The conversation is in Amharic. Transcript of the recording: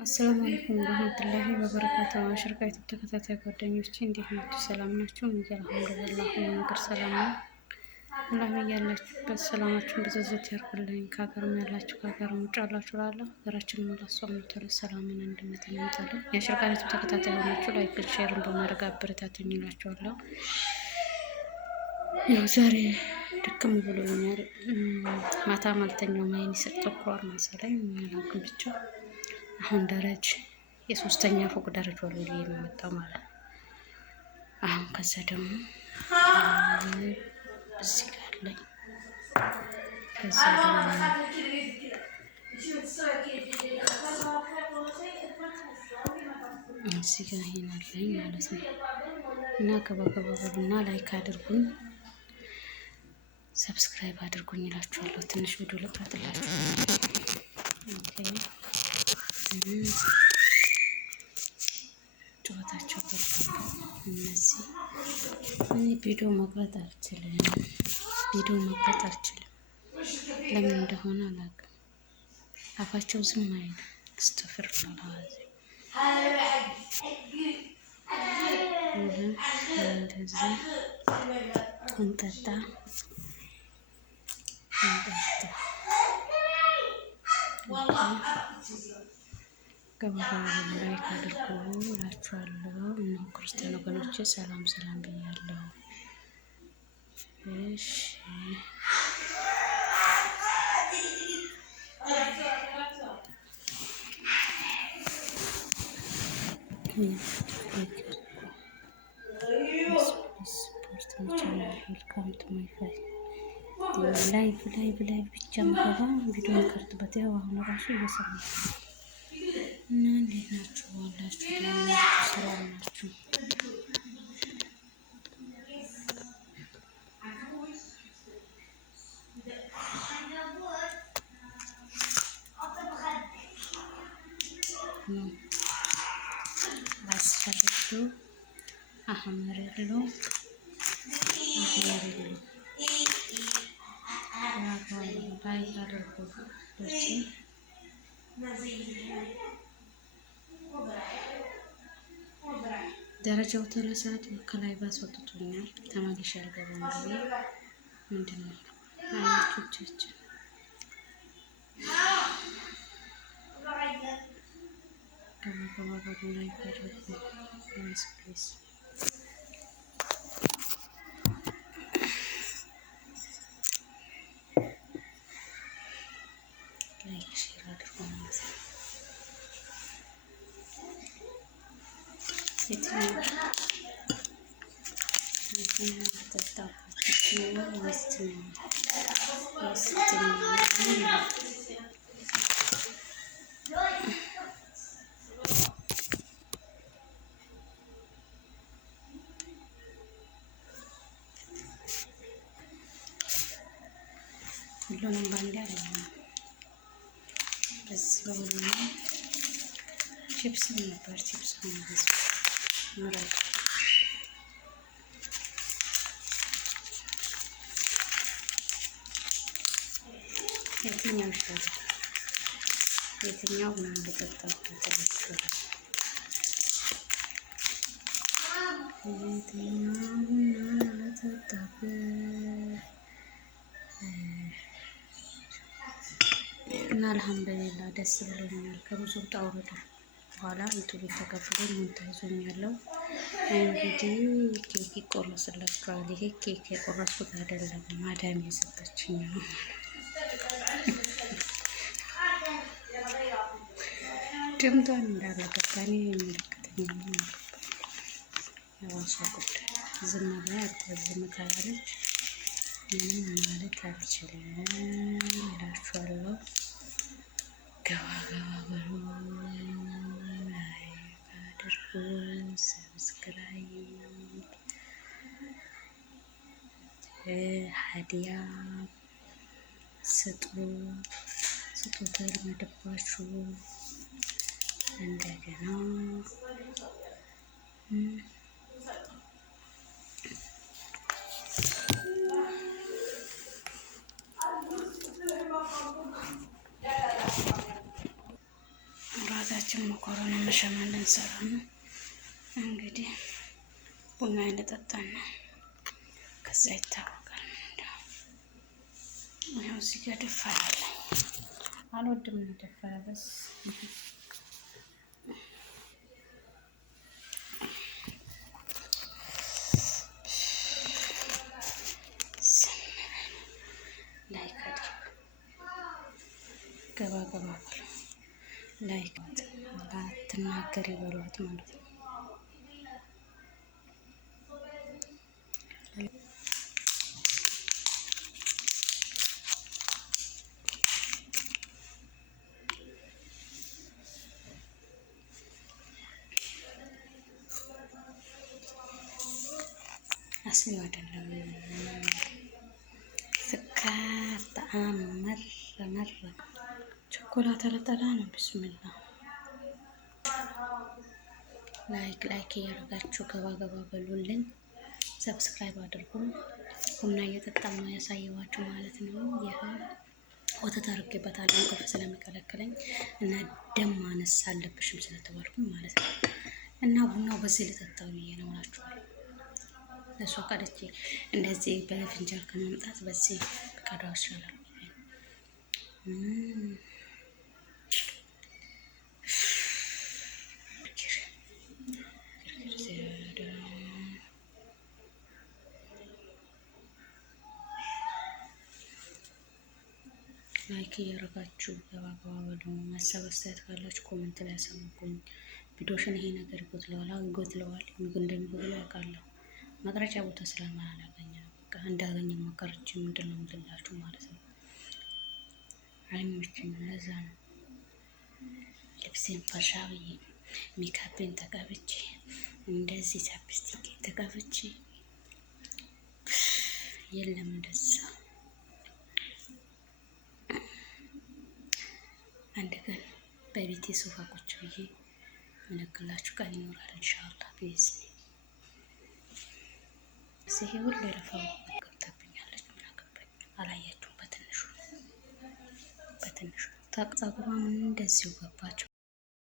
አሰላሙ አለይኩም ወራህመቱላሂ ወበረካቱ። አሽርቃ ዩቲዩብ ተከታታይ ጓደኞቼ እንዴት ናችሁ? ሰላም ናችሁ? አልሐምዱሊላህ ሁሉ ነገር ሰላም ነው። አላህ ያላችሁበት ሰላማችሁን ብዝዝት ያርጉልኝ። ከሀገርም ያላችሁ ከሀገርም ውጭ ያላችሁ ላለ ሀገራችንን አላህ ሱብሃነሁ ወተዓላ ሰላምን አንድነትን ያምጣልን። የአሽርቃ ዩቲዩብ ተከታታይ ሆናችሁ ላይክ ሼርን በማድረግ አበረታቱኝ እላችኋለሁ። ያው ዛሬ ድክም ብሎኛል። ማታ ማልተኛው ማይን ይሰጠኳል መሰለኝ አላውቅም ብቻ አሁን ደረጅ የሶስተኛ ፎቅ ደረጃ ወለል የሚመጣው ማለት ነው። አሁን ከዛ ደግሞ እዚህ ጋር አለኝ። ከዛ ደግሞ እዚህ ጋር ይሄን አለኝ ማለት ነው። እና ገባ በሉና ላይክ አድርጉኝ፣ ሰብስክራይብ አድርጉኝ እላችኋለሁ። ትንሽ ቪዲዮ ልቅረጥላችሁ። ኦኬ ጨዋታቸው እነዚህ እኔ ቪዲዮ መቅረጥ አልችልም። ለምን እንደሆነ አላውቅም። አፋቸው ዝም አይል ስተፍር እንደዚህ እንጠጣ ገባ ላይክ አድርጉ እላችኋለሁ። እና ክርስቲያን ወገኖቼ ሰላም ብያለሁ። እሺ ስፖርት መቻላል ዌልካም ቱ ማይ ላይቭ ብቻ ምገባ ቪዲዮ ከርትበት ያው አሁን ራሱ እየሰራሁ እና እንዴት ናችሁ? ዋላችሁ ሰላም ናችሁ? አስፈልጉ አህመረሉ ላይ አድርጉ ደረጃው ተለሳት ከላይ ባስወጥቶኛል። ተመልሼ አልገባም ብዬ ምንድን ነው አይቶቻችን ከመገባበሩ ላይ ካደረጉ ስፕሌስ ላይክ ሼር አድርጎ ማለት ነው። ሁሉንም ባንዴ አይደለም። በዚህ በሁሉ ቺፕስ ነበር ቺፕስ ነው ምራጭ የትኛው ይሻላል? የትኛው ነው ልጠጣው? የትኛው ነው ልጠጣው? እና አልሐምዱሊላህ ደስ ብሎኛል። ከብዙ ውጣ ውረድ በኋላ ዩቱብ ተከፍሎኝ ሞኔታይዞኝ ያለው እንግዲህ ኬክ ይቆረስላችኋል። ይሄ ኬክ የቆረስኩት አይደለም፣ ማዳም የሰጠችኝ ነው። ድምጧን እንዳለገባኔ የሚመለከተኝ የራሷ ጉዳይ። ዝም ብላ ዝም ካላለች ምንም ማለት አልችልም እላችኋለሁ። ገባ በሉ፣ ላይክ አድርጉ፣ ሰብስክራይብ ሀዲያ ስጡ፣ ስጦታ ይልመድባችሁ። እንደገና ራታችን መኮረኒ መሸመን ልንሰራ ነው። እንግዲህ ቡና እንደጠጣን ነው። ከዛ ይታወቃል። ይኸው እዚህ ጋር ደፋር አለ። አልወድም ደፋር በስ ገባ ገባ ብሎ ላይክ አትናገር ይበሏት ማለት ነው። አስሊ አይደለም ስካር ጣዕም መረ ቾኮላታ ለጠላ ነው። ቢስሚላ ላይክ እያደረጋችሁ ገባ ገባ በሉልኝ። ሰብስክራይብ አድርጉ። ቡና እየጠጣሁ ነው ያሳየዋችሁ ማለት ነው። ይሄ ወተት አድርጌበታለሁ እንቅልፍ ስለሚከለክለኝ እና ደም ማነስ አለብሽም ስለተባልኩኝ ማለት ነው። እና ቡናው በዚህ ልጠጣው ብዬ ነው እላችኋለሁ። ለሷ ቀደቼ እንደዚህ በፍንጃል ከመምጣት በዚህ ቀዳው ይሻላል። ላይክ እያደረጋችሁ ገባ ገባ በሉ። ሀሳብ አስተያየት ካላችሁ ኮሜንት ላይ ያሳውቁኝ። ቪዲዮሽን ይሄ ነገር ይጎትለዋል ይጎትለዋል እንደሚጎትለው ያውቃለሁ። መቅረጫ ቦታ ስለማላገኘ ነው። በቃ እንዳገኘ መቀረጭ ምንድን ነው የምልላችሁ ማለት ነው። አይመችም። ለዛ ነው ልብሴን ፈርሻ ብዬ ሜካፔን ተቀብቼ እንደዚህ ቻፕስቲክ ተቀብቼ የለም እንደዛ አንድ ቀን በቤቴ ሶፋ ቁጭ ብዬ ምነግላችሁ ቀን ይኖራል ኢንሻአላህ ቢዝኒ እዚህ ሁሉ የለፋው ገብታብኛለች። ምን አገባኝ? አላያችሁም? በትንሹ ፀጉሯ ምን እንደዚሁ ገባችሁ።